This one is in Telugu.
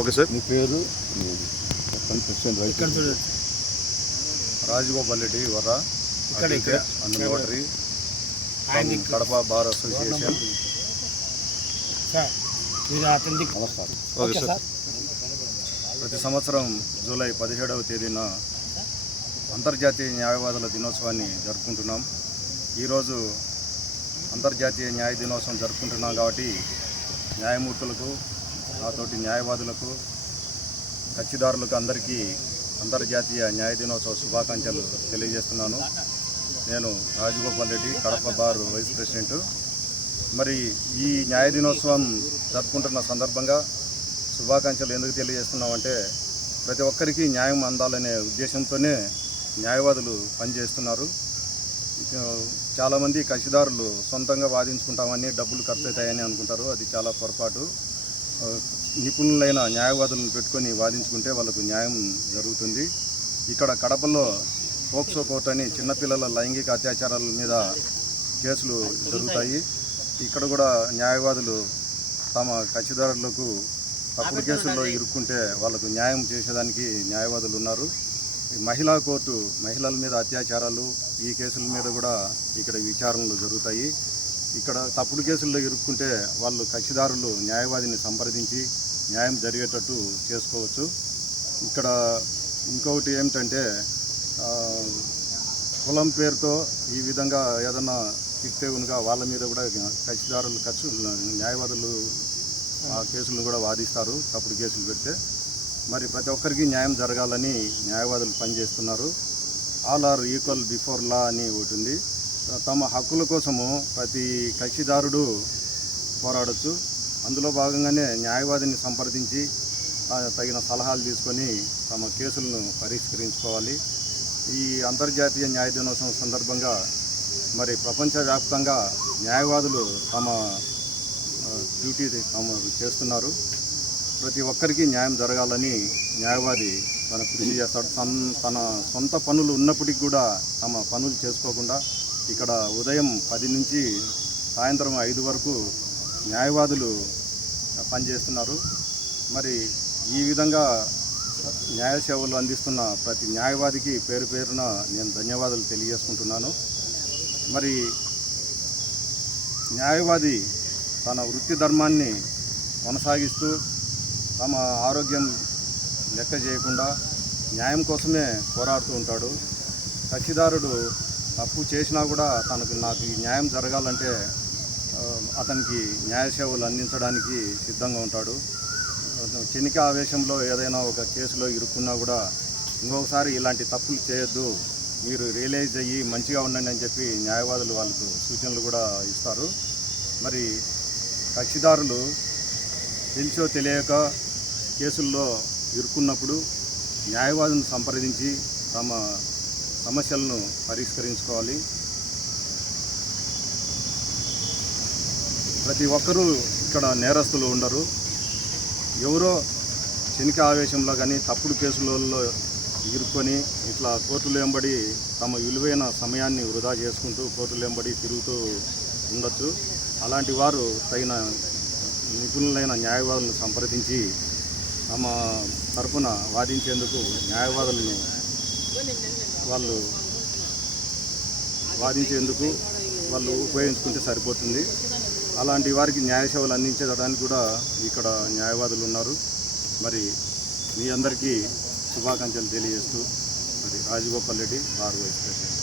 Okay sir. మీ పేరు? రాజగోపాల్ రెడ్డి వర్ర and notary Kadapa bar association. Okay sir. ప్రతి సంవత్సరం జూలై 17వ తేదీన అంతర్జాతీయ న్యాయవాదుల దినోత్సవాన్ని జరుపుకుంటున్నాం. ఈరోజు అంతర్జాతీయ న్యాయ దినోత్సవం జరుపుకుంటున్నాం కాబట్టి న్యాయమూర్తులకు, నాతోటి న్యాయవాదులకు, కక్షిదారులకు అందరికీ అంతర్జాతీయ న్యాయ దినోత్సవ శుభాకాంక్షలు తెలియజేస్తున్నాను. నేను Rajagopal Reddy, Kadapa bar vice president. మరి ఈ న్యాయ దినోత్సవం జరుపుకుంటున్న సందర్భంగా శుభాకాంక్షలు ఎందుకు తెలియజేస్తున్నామంటే, ప్రతి ఒక్కరికి న్యాయం అందాలనే ఉద్దేశంతోనే న్యాయవాదులు పనిచేస్తున్నారు. చాలామంది కక్షిదారులు సొంతంగా వాదించుకుంటామని, డబ్బులు ఖర్చు అవుతాయని అనుకుంటారు. అది చాలా పొరపాటు. నిపుణులైన న్యాయవాదులను పెట్టుకొని వాదించుకుంటే వాళ్ళకు న్యాయం జరుగుతుంది. ఇక్కడ కడపలో పోక్సో కోర్టు అని చిన్నపిల్లల లైంగిక అత్యాచారాల మీద కేసులు జరుగుతాయి. ఇక్కడ కూడా న్యాయవాదులు తమ కక్షిదారులకు తప్పుడు కేసుల్లో ఇరుక్కుంటే వాళ్ళకు న్యాయం చేసేదానికి న్యాయవాదులు ఉన్నారు. మహిళా కోర్టు మహిళల మీద అత్యాచారాలు, ఈ కేసుల మీద కూడా ఇక్కడ విచారణలు జరుగుతాయి. ఇక్కడ తప్పుడు కేసుల్లో ఇరుక్కుంటే వాళ్ళు కక్షిదారులు న్యాయవాదిని సంప్రదించి న్యాయం జరిగేటట్టు చేసుకోవచ్చు. ఇక్కడ ఇంకొకటి ఏమిటంటే, కులం పేరుతో ఈ విధంగా ఏదన్నా తిట్టే కనుక వాళ్ళ మీద కూడా కక్షిదారులు న్యాయవాదులు ఆ కేసులను కూడా వాదిస్తారు తప్పుడు కేసులు పెడితే. మరి ప్రతి ఒక్కరికి న్యాయం జరగాలని న్యాయవాదులు పనిచేస్తున్నారు. All are equal before law అని ఒకటి ఉంది. తమ హక్కుల కోసము ప్రతి కక్షిదారుడు పోరాడచ్చు. అందులో భాగంగానే న్యాయవాదిని సంప్రదించి తగిన సలహాలు తీసుకొని తమ కేసులను పరిష్కరించుకోవాలి. ఈ అంతర్జాతీయ న్యాయ దినోత్సవం సందర్భంగా మరి ప్రపంచవ్యాప్తంగా న్యాయవాదులు తమ డ్యూటీ చేస్తున్నారు. ప్రతి ఒక్కరికి న్యాయం జరగాలని న్యాయవాది తన కృషి చేస్తాడు. తన సొంత పనులు ఉన్నప్పటికీ కూడా తమ పనులు చేసుకోకుండా ఇక్కడ ఉదయం 10 నుంచి సాయంత్రం 5 వరకు న్యాయవాదులు పనిచేస్తున్నారు. మరి ఈ విధంగా న్యాయ సేవలు అందిస్తున్న ప్రతి న్యాయవాదికి పేరు పేరున నేను ధన్యవాదాలు తెలియజేసుకుంటున్నాను. మరి న్యాయవాది తన వృత్తి ధర్మాన్ని కొనసాగిస్తూ తమ ఆరోగ్యం లెక్క చేయకుండా న్యాయం కోసమే పోరాడుతూ ఉంటాడు. కక్షిదారుడు తప్పు చేసినా కూడా నాకు ఈ న్యాయం జరగాలంటే అతనికి న్యాయ సేవలు అందించడానికి సిద్ధంగా ఉంటాడు. క్షణిక ఆవేశంలో ఏదైనా ఒక కేసులో ఇరుక్కున్నా కూడా ఇంకొకసారి ఇలాంటి తప్పులు చేయొద్దు, మీరు రియలైజ్ అయ్యి మంచిగా ఉండండి అని చెప్పి న్యాయవాదులు వాళ్ళకు సూచనలు కూడా ఇస్తారు. మరి కక్షిదారులు తెలిసో తెలియక కేసుల్లో ఇరుక్కున్నప్పుడు న్యాయవాదిని సంప్రదించి తమ సమస్యలను పరిష్కరించుకోవాలి. ప్రతి ఒక్కరూ ఇక్కడ నేరస్తులు ఉండరు. ఎవరో క్షణిక ఆవేశంలో కానీ తప్పుడు కేసులలో ఇరుక్కొని ఇట్లా కోర్టులు వెంబడి తమ విలువైన సమయాన్ని వృధా చేసుకుంటూ కోర్టులు వెంబడి తిరుగుతూ ఉండొచ్చు. అలాంటి వారు తగిన నిపుణులైన న్యాయవాదులను సంప్రదించి తమ తరపున వాదించేందుకు న్యాయవాదులను వాళ్ళు ఉపయోగించుకుంటే సరిపోతుంది. అలాంటి వారికి న్యాయ సేవలు అందించడానికి కూడా ఇక్కడ న్యాయవాదులు ఉన్నారు. మరి మీ అందరికీ శుభాకాంక్షలు తెలియజేస్తూ మరి Rajagopal Reddy bar vice president.